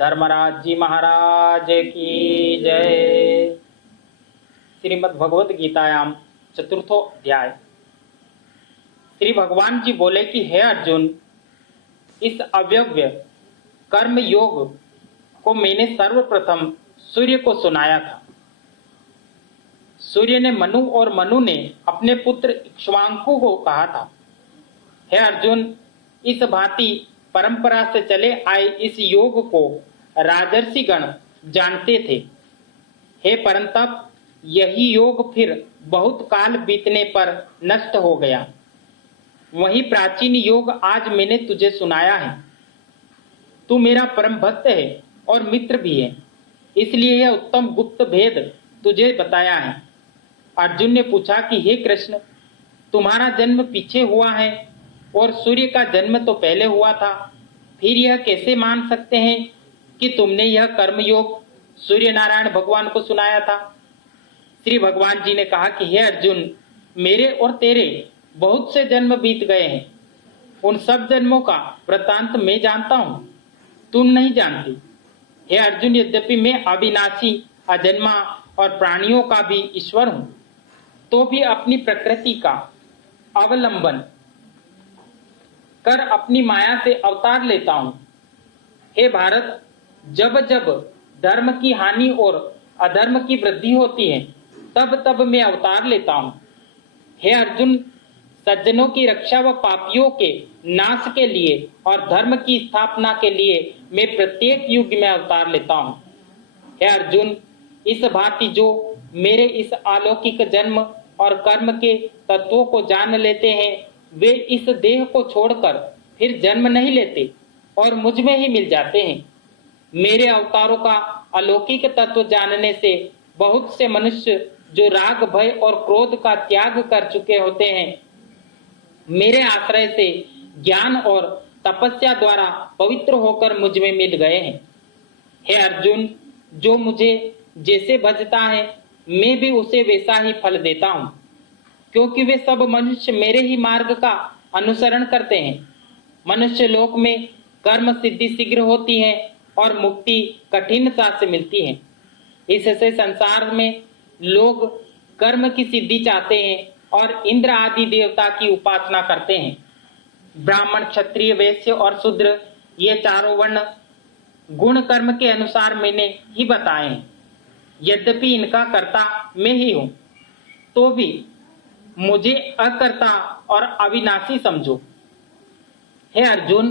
धर्मराज जी महाराज की जय। श्रीमद् भगवत गीतायाम चतुर्थो अध्याय। श्री भगवान जी बोले कि हे अर्जुन, इस अव्यव्य कर्म योग को मैंने सर्वप्रथम सूर्य को सुनाया था। सूर्य ने मनु और मनु ने अपने पुत्र इक्ष्वाकु को कहा था, हे अर्जुन, इस भांति परंपरा से चले आए इस योग को राजर्षिगण जानते थे। हे परंतप, यही योग फिर बहुत काल बीतने पर नष्ट हो गया। वही प्राचीन योग आज मैंने तुझे सुनाया है। तू मेरा परम भक्त है और मित्र भी है, इसलिए यह उत्तम गुप्त भेद तुझे बताया है। अर्जुन ने पूछा कि हे कृष्ण, तुम्हारा जन्म पीछे हुआ है और सूर्य का जन्म तो पहले हुआ था, फिर यह कैसे मान सकते हैं कि तुमने यह कर्मयोग सूर्य नारायण भगवान को सुनाया था? श्री भगवान जी ने कहा कि हे अर्जुन, मेरे और तेरे बहुत से जन्म बीत गए हैं। उन सब जन्मों का वृत्तांत मैं जानता हूं, तुम नहीं जानती। हे अर्जुन, यद्यपि मैं अविनाशी, अजन्मा और प्राणियों का भी ईश्वर हूं, तो भी अपनी प्रकृति का अवलंबन कर अपनी माया से अवतार लेता हूं। हे भारत, जब जब धर्म की हानि और अधर्म की वृद्धि होती है, तब तब मैं अवतार लेता हूं। हे अर्जुन, सज्जनों की रक्षा व पापियों के नाश के लिए और धर्म की स्थापना के लिए मैं प्रत्येक युग में अवतार लेता हूं। हे अर्जुन, इस भांति जो मेरे इस अलौकिक जन्म और कर्म के तत्वों को जान लेते हैं, वे इस देह को छोड़कर फिर जन्म नहीं लेते और मुझ में ही मिल जाते हैं। मेरे अवतारों का अलौकिक तत्व जानने से बहुत से मनुष्य जो राग, भय और क्रोध का त्याग कर चुके होते हैं, मेरे आश्रय से ज्ञान और तपस्या द्वारा पवित्र होकर मुझ में मिल गए हैं। हे अर्जुन, जो मुझे जैसे भजता है, मैं भी उसे वैसा ही फल देता हूं, क्योंकि वे सब मनुष्य मेरे ही मार्ग का अनुसरण करते हैं। मनुष्य लोक में कर्म सिद्धि शीघ्र होती है और मुक्ति कठिनता से मिलती है। इससे संसार में लोग कर्म की सिद्धि चाहते हैं और इंद्र आदि देवता की उपासना करते हैं। ब्राह्मण, क्षत्रिय, वैश्य और शूद्र, ये चारों वर्ण गुण कर्म के अनुसार मैंने ही बताए हैं। यद्यपि इनका कर्ता मैं ही हूं, तो भी मुझे अकर्ता और अविनाशी समझो। हे अर्जुन,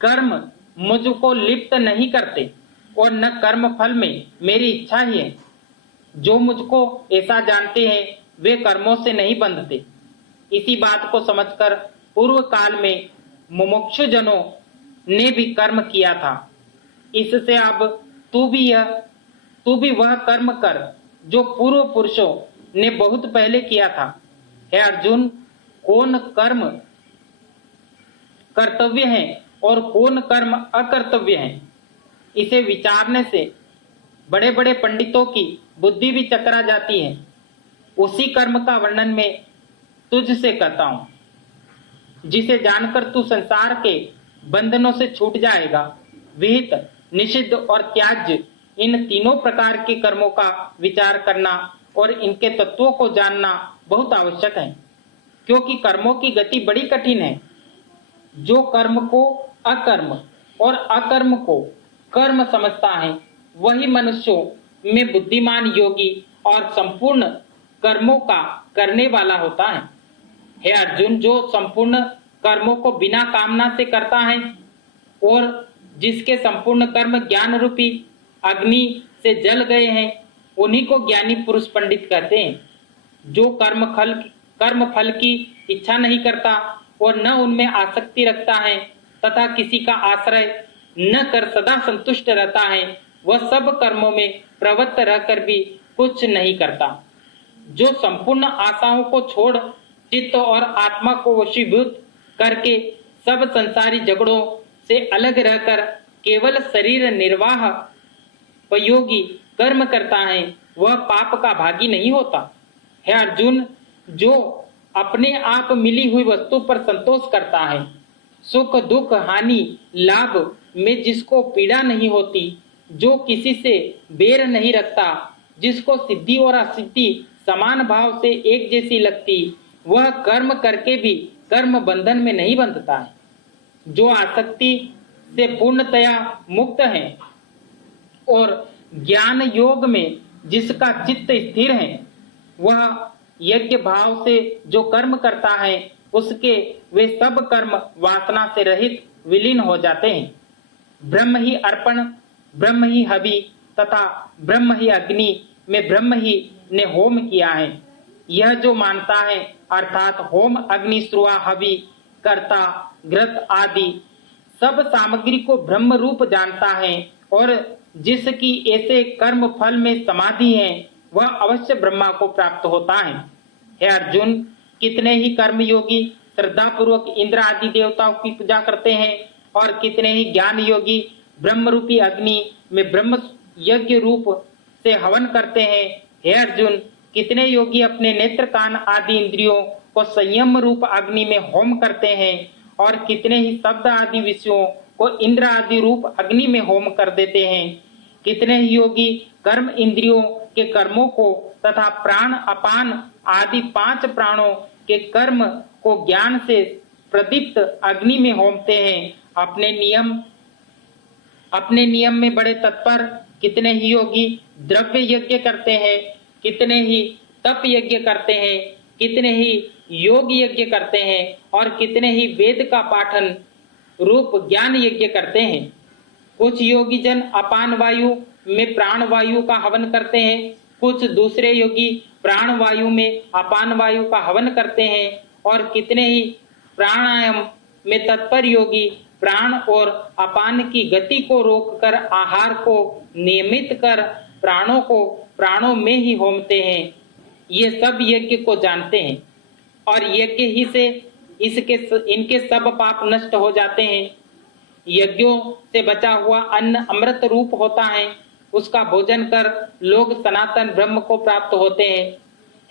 कर्म मुझको लिप्त नहीं करते और न कर्म फल में मेरी इच्छा ही है। जो मुझको ऐसा जानते हैं, वे कर्मों से नहीं बंधते। इसी बात को समझकर पूर्व काल में मुमुक्षु जनों ने भी कर्म किया था। इससे अब तू भी वह कर्म कर जो पूर्व पुरुषों ने बहुत पहले किया था। हे अर्जुन, कौन कर्म कर्तव्य है और कौन कर्म अकर्तव्य है, इसे विचारने से बड़े बड़े पंडितों की बुद्धि भी चकरा जाती है। उसी कर्म का वर्णन मैं तुझसे करता हूं, जिसे जानकर तू संसार के बंधनों से छूट जाएगा। विहित, निषिद्ध और त्याज्य, इन तीनों प्रकार के कर्मों का विचार करना और इनके तत्वों को जानना बहुत आवश्यक है, क्योंकि कर्मों की गति बड़ी कठिन है। जो कर्म को अकर्म और अकर्म को कर्म समझता है, वही मनुष्यों में बुद्धिमान, योगी और संपूर्ण कर्मों का करने वाला होता है। हे अर्जुन, जो संपूर्ण कर्मों को बिना कामना से करता है और जिसके संपूर्ण कर्म ज्ञान रूपी अग्नि से जल गए हैं, उन्हीं को ज्ञानी पुरुष पंडित कहते हैं। जो कर्म फल की इच्छा नहीं करता और न उनमें आसक्ति रखता है तथा किसी का आश्रय न कर सदा संतुष्ट रहता है, वह सब कर्मों में प्रवृत्त रहकर भी कुछ नहीं करता। जो संपूर्ण आशाओं को छोड़ चित्त और आत्मा को वशीभूत करके सब संसारी झगड़ों से अलग रहकर केवल शरीर निर्वाह उपयोगी कर्म करता है, वह पाप का भागी नहीं होता। हे अर्जुन, जो अपने आप मिली हुई वस्तु पर संतोष करता है, सुख दुख हानि लाभ में जिसको पीड़ा नहीं होती, जो किसी से बैर नहीं रखता, जिसको सिद्धि और असिद्धि समान भाव से एक जैसी लगती, वह कर्म करके भी कर्म बंधन में नहीं बंधता है। जो आसक्ति से पूर्णतया मुक्त है और ज्ञान योग में जिसका चित्त स्थिर है, वह यज्ञ भाव से जो कर्म करता है, उसके वे सब कर्म वासना से रहित विलीन हो जाते हैं। ब्रह्म ही अर्पण, ब्रह्म ही हवि तथा ब्रह्म ही अग्नि में ब्रह्म ही ने होम किया है। यह जो मानता है, अर्थात होम, अग्नि, श्रुआ, हवि, कर्ता, घृत आदि सब सामग्री को ब्रह्म रूप जानता है और जिसकी ऐसे कर्म फल में समाधि है, वह अवश्य ब्रह्मा को प्राप्त होता है। हे अर्जुन, कितने ही कर्म योगी श्रद्धा पूर्वक इंद्र आदि देवताओं की पूजा करते हैं और कितने ही ज्ञान योगी ब्रह्म रूपी अग्नि में ब्रह्म यज्ञ रूप से हवन करते हैं। हे अर्जुन, कितने योगी अपने नेत्र, कान आदि इंद्रियों को संयम रूप अग्नि में होम करते हैं और कितने ही शब्द आदि विषयों को इंद्र आदि रूप अग्नि में होम कर देते हैं। कितने ही योगी कर्म इंद्रियों के कर्मों को तथा प्राण, अपान आदि 5 प्राणों के कर्म को ज्ञान से प्रदीप्त अग्नि में होमते हैं। अपने नियम में बड़े तत्पर कितने ही योगी द्रव्य यज्ञ करते हैं, कितने ही तप यज्ञ करते हैं, कितने ही योग यज्ञ करते हैं और कितने ही वेद का पाठन रूप ज्ञान यज्ञ करते हैं। कुछ योगी जन अपान वायु में प्राण वायु का हवन करते हैं, कुछ दूसरे योगी प्राण वायु में अपान वायु का हवन करते हैं और कितने ही प्राणायाम में तत्पर योगी प्राण और अपान की गति को रोककर आहार को नियमित कर प्राणों को प्राणों में ही होमते हैं। ये सब यज्ञ को जानते हैं और यज्ञ ही से इनके सब पाप नष्ट हो जाते हैं। यज्ञों से बचा हुआ अन्न अमृत रूप होता है, उसका भोजन कर लोग सनातन ब्रह्म को प्राप्त होते हैं।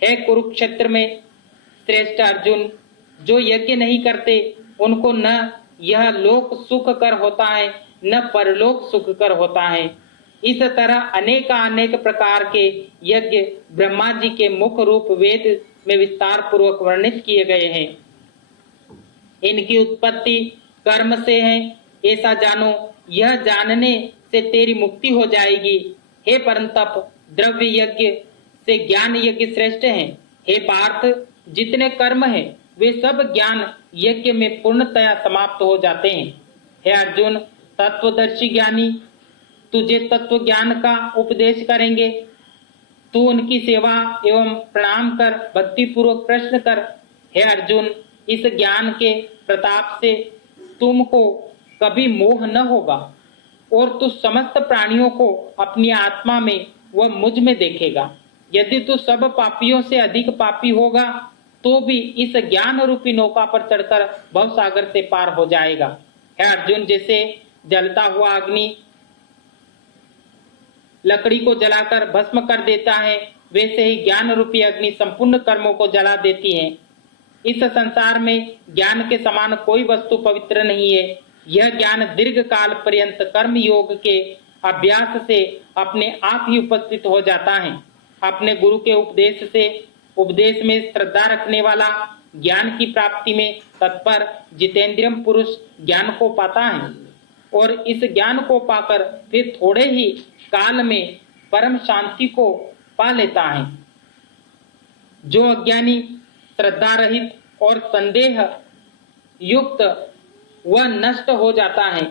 हे कुरुक्षेत्र में श्रेष्ठ अर्जुन, जो यज्ञ नहीं करते उनको न यह लोक सुख कर होता है न परलोक सुख कर होता है। इस तरह अनेक प्रकार के यज्ञ ब्रह्मा जी के मुख रूप वेद में विस्तार पूर्वक वर्णित किए गए हैं। इनकी उत्पत्ति कर्म से है, ऐसा जानो। यह जानने से तेरी मुक्ति हो जाएगी। हे परंतप, द्रव्य यज्ञ से ज्ञान यज्ञ श्रेष्ठ है। हे पार्थ, जितने कर्म है वे सब ज्ञान यज्ञ में पूर्णतया समाप्त हो जाते हैं। हे अर्जुन, तत्वदर्शी ज्ञानी तुझे तत्व ज्ञान का उपदेश करेंगे। तू उनकी सेवा एवं प्रणाम कर भक्ति पूर्वक प्रश्न कर। हे अर्जुन, इस ज्ञान के प्रताप से तुमको कभी मोह न होगा और तू समस्त प्राणियों को अपनी आत्मा में व मुझ में देखेगा। यदि तू सब पापियों से अधिक पापी होगा तो भी इस ज्ञान रूपी नौका पर चढ़कर भव सागर से पार हो जाएगा। हे अर्जुन, जैसे जलता हुआ अग्नि लकड़ी को जलाकर भस्म कर देता है, वैसे ही ज्ञान रूपी अग्नि संपूर्ण कर्मों को जला देती है। इस संसार में ज्ञान के समान कोई वस्तु पवित्र नहीं है। यह ज्ञान दीर्घ काल पर्यंत कर्म योग के अभ्यास से अपने आप ही उपस्थित हो जाता है। अपने गुरु के उपदेश में श्रद्धा रखने वाला ज्ञान की प्राप्ति में तत्पर जितेंद्रियम पुरुष ज्ञान को पाता है और इस ज्ञान को पाकर फिर थोड़े ही काल में परम शांति को पा लेता है। जो अज्ञानी, श्रद्धा रहित और संदेह युक्त वह नष्ट हो जाता है।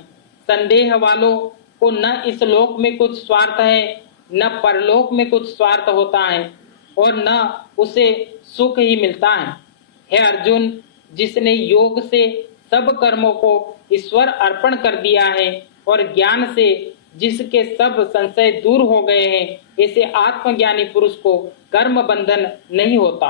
संदेह वालों को न इस लोक में कुछ स्वार्थ है न परलोक में कुछ स्वार्थ होता है और न उसे सुख ही मिलता है। हे अर्जुन, जिसने योग से सब कर्मों को ईश्वर अर्पण कर दिया है और ज्ञान से जिसके सब संशय दूर हो गए हैं, ऐसे आत्मज्ञानी पुरुष को कर्म बंधन नहीं होता।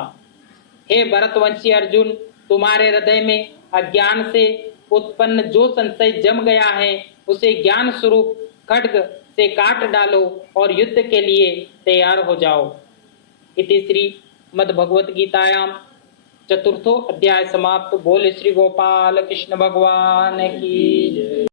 हे भरतवंशी अर्जुन, तुम्हारे हृदय में अज्ञान से उत्पन्न जो संशय जम गया है, उसे ज्ञान स्वरूप खड्ग से काट डालो और युद्ध के लिए तैयार हो जाओ। इति श्री मद्भगवत गीतायां चतुर्थो अध्याय समाप्त। बोल श्री गोपाल कृष्ण भगवान की जय।